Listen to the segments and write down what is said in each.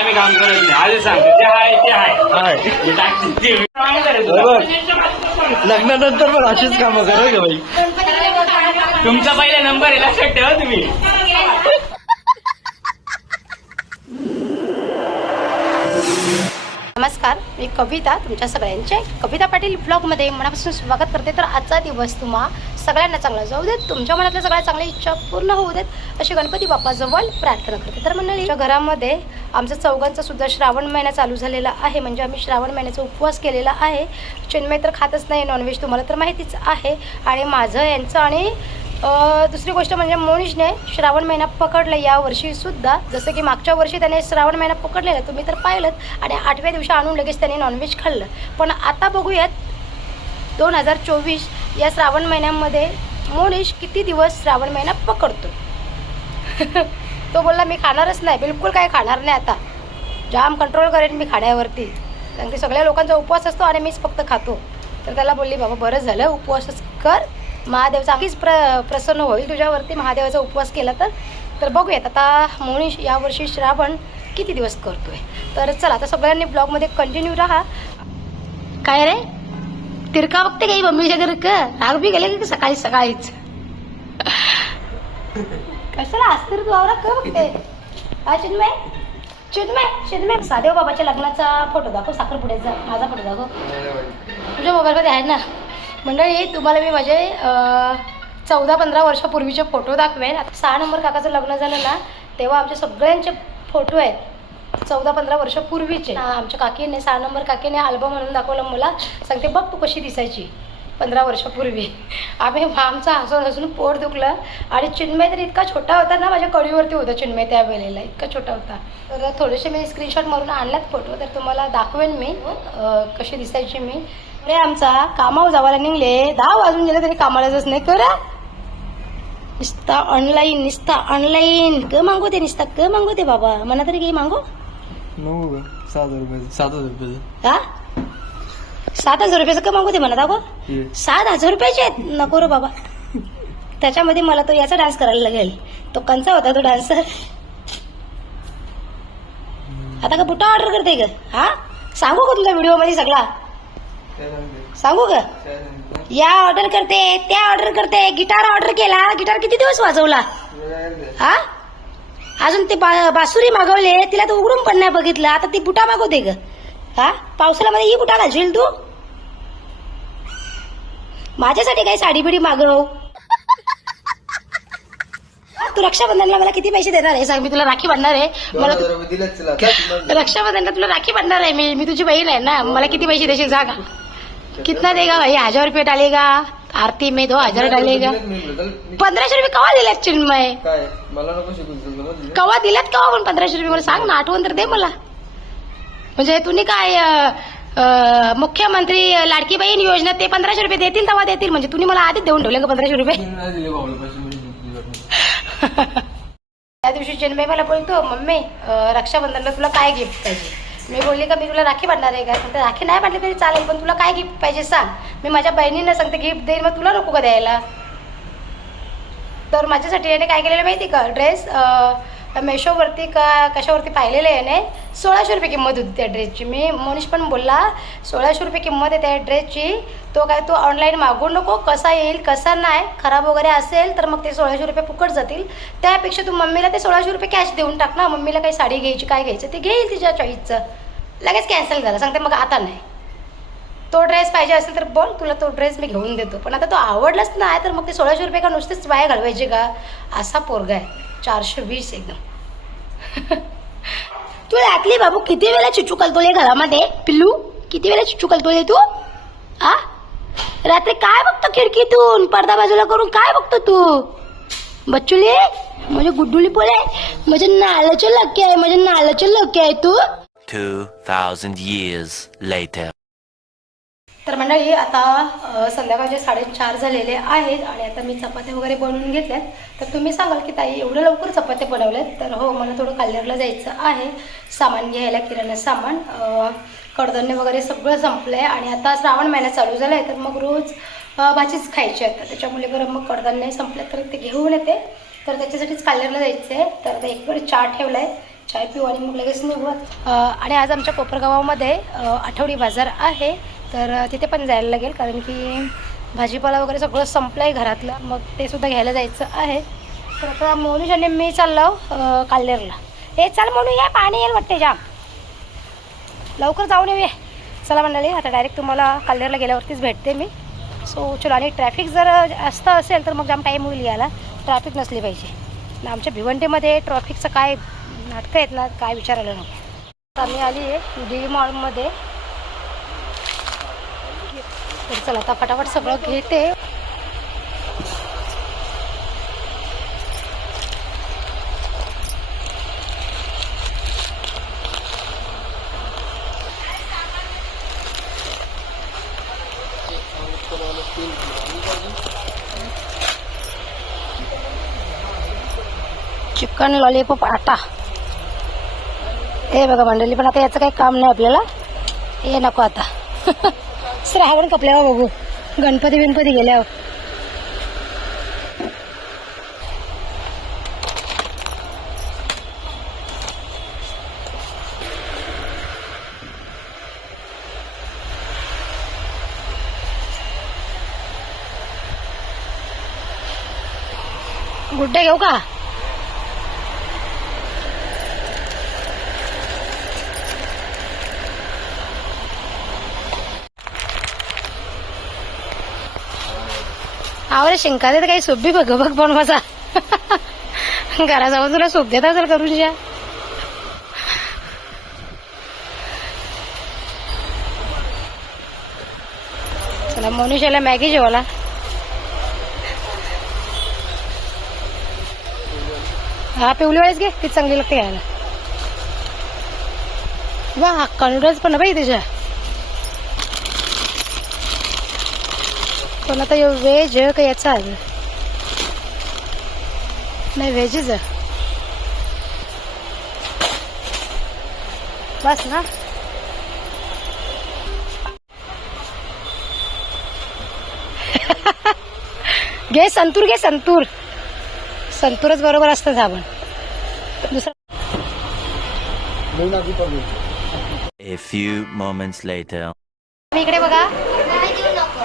आम्ही काम करत नाही. आधी सांगतो. जे आहे ते आहे. जे टाकतील ते? बरोबर. लग्नानंतर पण अशीच कामं करा का बाई? तुमचा पहिला नंबर आहे. लक्षात ठेवा तुम्ही. नमस्कार. मी कविता तुमच्या सगळ्यांचे कविता पाटील ब्लॉगमध्ये मनापासून स्वागत करते. तर आजचा दिवस तुम्हा सगळ्यांना चांगला जाऊ देत तुमच्या मनातल्या सगळ्या चांगल्या इच्छा पूर्ण होऊ देत अशी गणपती बाप्पाजवळ प्रार्थना करते. तर मंडळी घरामध्ये आमचं चौघांचा सुद्धा श्रावण महिना चालू झालेला आहे. म्हणजे आम्ही श्रावण महिन्याचा उपवास केलेला आहे. चिन्मय तर खातच नाही नॉनव्हेज तुम्हाला तर माहितीच आहे. आणि माझं यांचं आणि दुसरी गोष्ट म्हणजे मोनिशने श्रावण महिना पकडला. या जसं की मागच्या वर्षी त्याने श्रावण महिना पकडलेला तुम्ही तर पाहिलं आणि आठव्या दिवशी आणून लगेच त्याने नॉनव्हेज खाल्लं. पण आता बघूयात दोन हजार चोवीस या श्रावण महिन्यामध्ये मोनिश किती दिवस श्रावण महिना पकडतो? तो बोलला मी खाणारच नाही बिलकुल काही खाणार नाही आता. जाम कंट्रोल करेन मी खाण्यावरती. कारण की सगळ्या लोकांचा उपवास असतो आणि मीच फक्त खातो. तर त्याला बोलली बाबा बरं झालं उपवासच कर. महादेवचा चांगलीच प्र प्रसन्न होईल तुझ्यावरती. महादेवाचा उपवास केला तर तर बघूयात. आता मोनिश यावर्षी श्रावण किती दिवस करतोय? तर चला आता सगळ्यांनी ब्लॉगमध्ये कंटिन्यू राहा. काय रे? तिरका बघते काही मम्मीच्या घरी का राग बी गेले की सकाळी सकाळीच? कशाला असतील तू आवरा? का बघते. काय चिन्मय? चिन्मय चिन्मय. साधेव बाबाच्या लग्नाचा फोटो दाखव साखरपुड्याचा. माझा फोटो दाखव. तुझ्या मोबाईलमध्ये आहे ना? मंडळी तुम्हाला मी माझे चौदा पंधरा वर्षापूर्वीचे फोटो दाखवेन. आता सहा नंबर काकाचं लग्न झालं ना तेव्हा आमचे सगळ्यांचे फोटो आहेत. चौदा पंधरा वर्षापूर्वीचे आमच्या काकीने सहा नंबर काकीने अल्बम म्हणून दाखवलं मला. सांगते बघ तू कशी दिसायची. पंधरा वर्षापूर्वी आम्ही आमचं हसून हसून पोट दुखलं आणि चिन्मय तर इतका छोटा होता ना माझ्या कळीवरती होता चिन्मय त्या वेळेला. इतका छोटा होता. तर थोडेसे मी स्क्रीनशॉट मारून आणलात फोटो तर तुम्हाला दाखवेन मी कशी दिसायची मी. अरे आमचा कामावर जावायला निघले. दहा वाजून गेले तरी कामाला जात नाही. करा निस्ता ऑनलाईन निस्ता ऑनलाईन क मागू दे निस्ता. क मागू दे बाबा. मना तरी काही मागू ग सात हजार रुपये सात हजार रुपये. हा? सात हजार रुपयाचं का मागू दे मला दाखव. सात हजार रुपयाचे आहेत? नको रे बाबा. त्याच्यामध्ये मला तो याचा डान्स करायला लागेल. तो कंचा होता तो डान्सर आता का बुटा ऑर्डर करते ग? हा? सांगू का तुला व्हिडिओमध्ये सगळा? सांगू का? या ऑर्डर करते त्या ऑर्डर करते. गिटार ऑर्डर केला. गिटार किती दिवस वाजवला? हा? अजून ते बा- बासुरी मागवले तिला तर उघडून पण नाही बघितलं. आता ती बुटा मागवते ग. हा? पावसाळ्यामध्ये ही बुटा घालशील तू? माझ्यासाठी काही साडी बिडी मागव. तू रक्षाबंधनला मला किती पैसे देणार आहे? सांग मी तुला राखी बांधणार आहे. मला तू- रक्षाबंधनला तुला राखी बांधणार आहे मी. मी तुझी बहीण आहे ना. मला किती पैसे देशील सांगा. कितना देगा भाई? हजार रुपये डालेगा. आरती में दो हजार डालेगा। पंधराशे रुपये कवा दिल्यात चिन्मय? काय? मला नको शिकू कवा दिल्यात कवा पण पंधराशे रुपये? मला सांग ना आठवण तर दे मला. म्हणजे तुम्ही काय अं, मुख्यमंत्री लाडकी बहीण योजना ते पंधराशे रुपये देतील तेव्हा देतील? म्हणजे तुम्ही मला आधीच देऊन ठेवले का पंधराशे रुपये? त्या दिवशी चिन्मय मला बोलतो मम्मी अं, रक्षाबंधनला तुला काय गिफ्ट पाहिजे? मी बोलली का मी तुला राखी बांधणार आहे का? तर राखी नाही बांधली तरी चालेल पण तुला काय गिफ्ट पाहिजे सांग? मी माझ्या बहिणींना सांगते गिफ्ट देईन मग तुला नको का द्यायला. तर माझ्यासाठी याने काय केलेलं माहिती का? ड्रेस मेशोवरती का कशावरती पाहिलेलं आहे याने? सोळाशे रुपये किंमत होती त्या ड्रेसची मी मनीष पण बोलला सोळाशे रुपये किंमत आहे त्या ड्रेसची तो काय तो ऑनलाईन मागू नको कसा येईल कसा नाही खराब वगैरे असेल तर मग ते सोळाशे रुपये फुकट जातील. त्यापेक्षा तू मम्मीला ते सोळाशे रुपये कॅश देऊन टाक ना. मम्मीला काही साडी घ्यायची काय घ्यायचं ते घेईल तिच्या चॉईसचं लगेच कॅन्सल झालं. सांगते मग आता नाही. तो ड्रेस पाहिजे असेल तर बोल तुला तो ड्रेस मी घेऊन देतो. पण आता तो आवडलाच नाही तर मग ते सोळाशे रुपये का नुसतेच वाया घालवायचे का? असा पोरगा आहे. चारशे वीस एकदम. तू रात्री बाबू किती वेळा चिचू कलतोले घरामध्ये? पिल्लू किती वेळा चिचू कलतोले तू? आ? रात्री काय बघतो खिडकीतून? पडदा बाजूला करून काय बघतो तू? बच्चुले म्हणजे गुड्डुली पोले म्हणजे नालाचे लक्की आहे म्हणजे नालाचे लक्की आहे तू. 2,000 years later. तर मंडळी आता संध्याकाळचे साडेचार झालेले आहेत आणि आता मी चपात्या वगैरे बनवून घेतल्यात. तर तुम्ही सांगाल की ताई एवढं लवकर चपात्या बनवल्यात? तर हो मला थोडं कल्याणला जायचं आहे. सामान घ्यायला किराणा सामान कडधान्य वगैरे सगळं संपलं आहे आणि आता श्रावण महिना चालू झाला आहे तर मग रोज भाजीच खायची आता त्याच्यामुळे बरं मग कडधान्य संपलं तर ते घेऊन येते. तर त्याच्यासाठीच कल्याणला जायचं आहे तर आता एक चहा ठेवला आहे चाय पिऊ आणि मग लगेच निघू. आणि आज आमच्या कोपरगावामध्ये आठवडी बाजार आहे. तर तिथे पण जायला लागेल कारण की भाजीपाला वगैरे सगळं संपलं आहे घरातलं. मग ते सुद्धा घ्यायला जायचं आहे. तर आता मोनूज आणि मी चाललो काल्लेरला हे चाल मोनू या पाणी येईल वाटते जाम. लवकर जाऊन येऊया. चला मंडळी आता डायरेक्ट तुम्हाला काल्लेरला गेल्यावरतीच भेटते मी. सो चलो आणि ट्रॅफिक जर जास्त असेल तर मग जाम टाईम होईल यायला ट्रॅफिक नसली पाहिजे. आमच्या भिवंडीमध्ये ट्रॅफिकचं काय नाटकं आहेत ना काय विचारायला नको. आम्ही आली आहे डी मॉलमध्ये तर चला आता फटाफट सगळं घेते. चिकन लॉलीपॉप आटा. हे बघा मंडळी पण आता याचं काही काम नाही आपल्याला. हे नको आता. श्रावण कपल्यावर बघू. गणपती बिनपती गेल्यावर. गुड्डे घेऊ का? आवरे शिंका देत काही सूप बी बघ बघ पण माझा घरासमोर तुला सूप देत असेल करून ज्या चला मनुष्याला मॅगी जेवाला हा पिवली वाईस घे ती चांगली लागते घ्यायला वा कन्नडच पण बाई त्याच्या पण आता व्हेज का याचा आहे? नाही व्हेजच आहे. बस ना. घे संतूर घे संतूर. संतूरच बरोबर असतं साबण. दुसरं A few moments later. मी इकडे बघा.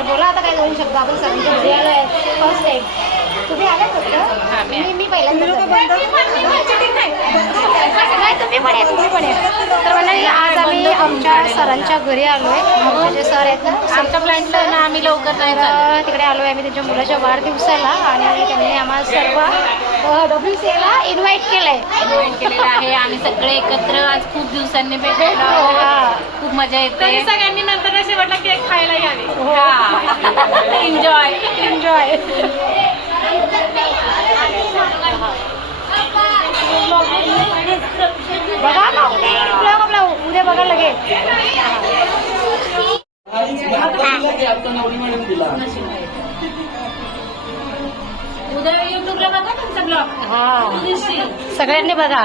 तर बोला आता काय दोन शब्द आपण सरांच्या घरी आलोय फर्स्ट टाइम तुम्ही आलात फक्त? मी मी पहिल्यांदा नाही तुम्ही पण या तुम्ही पण या तर मंडळी आज आम्ही आमच्या सरांच्या घरी आलोय. माझे सर आहेत ना आमच्या प्लॅनला ना आम्ही लवकर नाही तिकडे आलोय आम्ही त्यांच्या मुलाच्या वाढदिवसाला आणि त्यांनी आम्हाला सर्व डब्ल्यू सी ला इन्व्हाइट केलंय. इव्हेंट केलेला आहे. आम्ही सगळे एकत्र आज खूप दिवसांनी भेटलो. हा. खूप मजा येते. सगळ्यांनी नंतर शेवटला केक खायला यावे. एन्जॉय एन्जॉय बघा ना उद्या vlog आपला उद्या बघा लगेच उद्या युट्यूबला बघा तुमचा ब्लॉग हा सगळ्यांनी बघा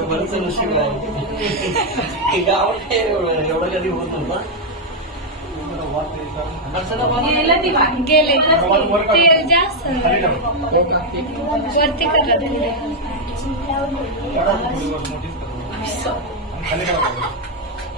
बरंच नशीब आहे. ते गाव काय एवढं कधी होत नव्हतं गेलं ती बा- गेले. ते जास्त. वरती करला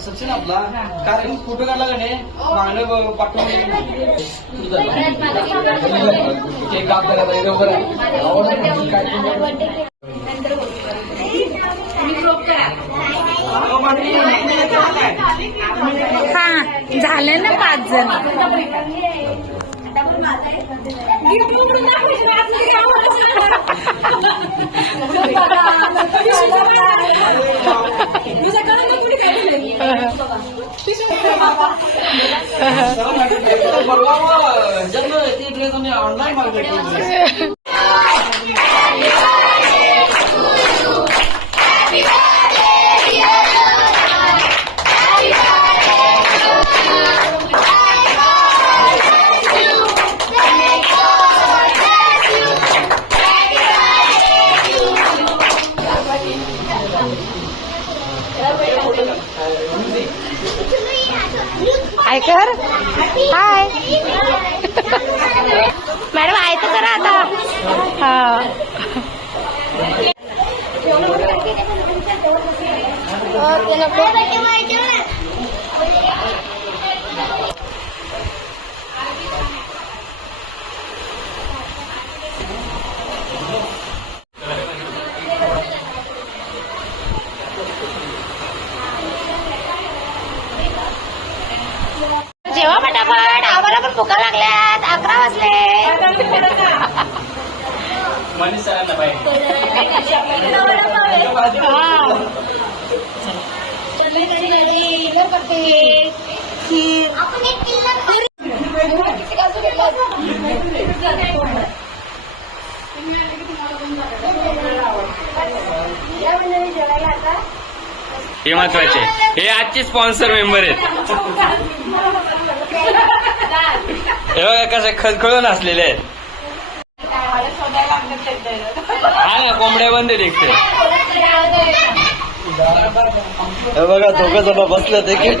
सचिन आपला कारण फोटो काढला का नाही? मागणं पाठवून हा झाले ना पाच जण. परवा जन्म ते आम्ही ऑनलाईन मागवतो हाय कर हाय. मॅडम आहे तर करा आता. हा. पटापट आम्हाला पण भुका लागल्यात. अकरा वाजले. हे महत्त्वाचे. हे आजचे स्पॉन्सर मेंबर आहेत. हे बघा कसे खळखळून असलेले आहेत. हा ना कोंबड्या बंद आहेत एक ते. हे बघा दोघं जण बसले ते की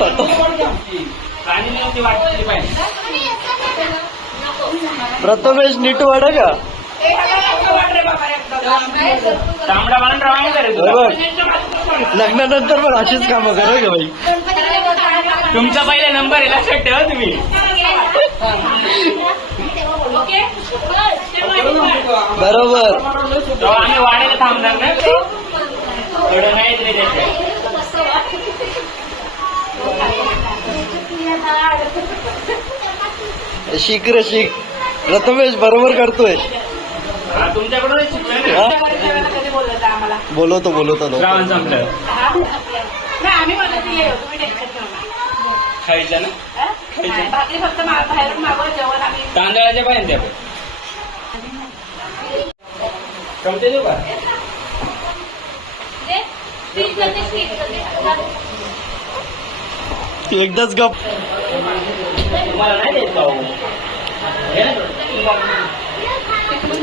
प्रथमेश नीट वाढ का? लग्नानंतर पण अशीच कामं करा का बाई. तुमचा पहिला नंबर आहे लक्षात ठेवा तुम्ही. बरोबर. आम्ही वाढायला थांबणार ना थोडं नाही. शिक रे शिक. प्रथमेश बरोबर करतोय हा, तुमच्याकडूनच शिकलोय हा? ना? तांदळाच्या पाहिजे त्या कमते देऊ का? एकदाच गप. तुम्हाला नाही देत का ना?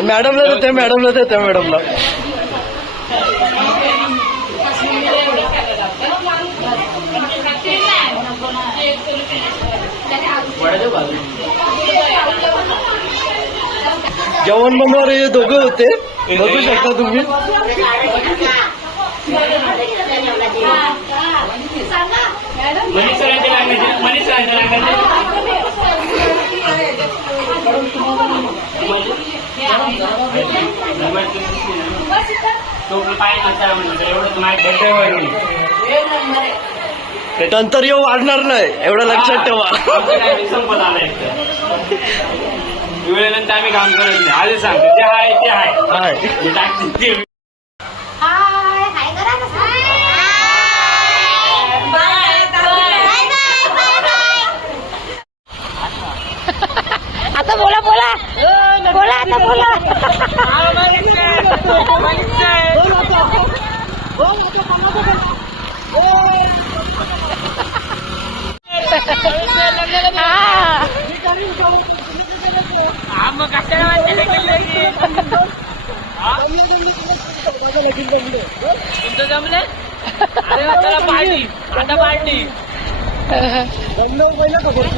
मॅडमला देते मॅडमला देते मॅडमला वडा देऊ का जेवण बनवणारे हे दोघं होते. बघू शकता तुम्ही. तो पाय एवढं तुम्हाला नंतर येऊ वाढणार नाही एवढं लक्षात ठेवा. वेळेनंतर आम्ही काम करत नाही. आधी सांगतो. जे आहे ते आहे. हाय. जे टाकतील ते हाय हाय करा ना. आता बोला बोला बोला आता हा.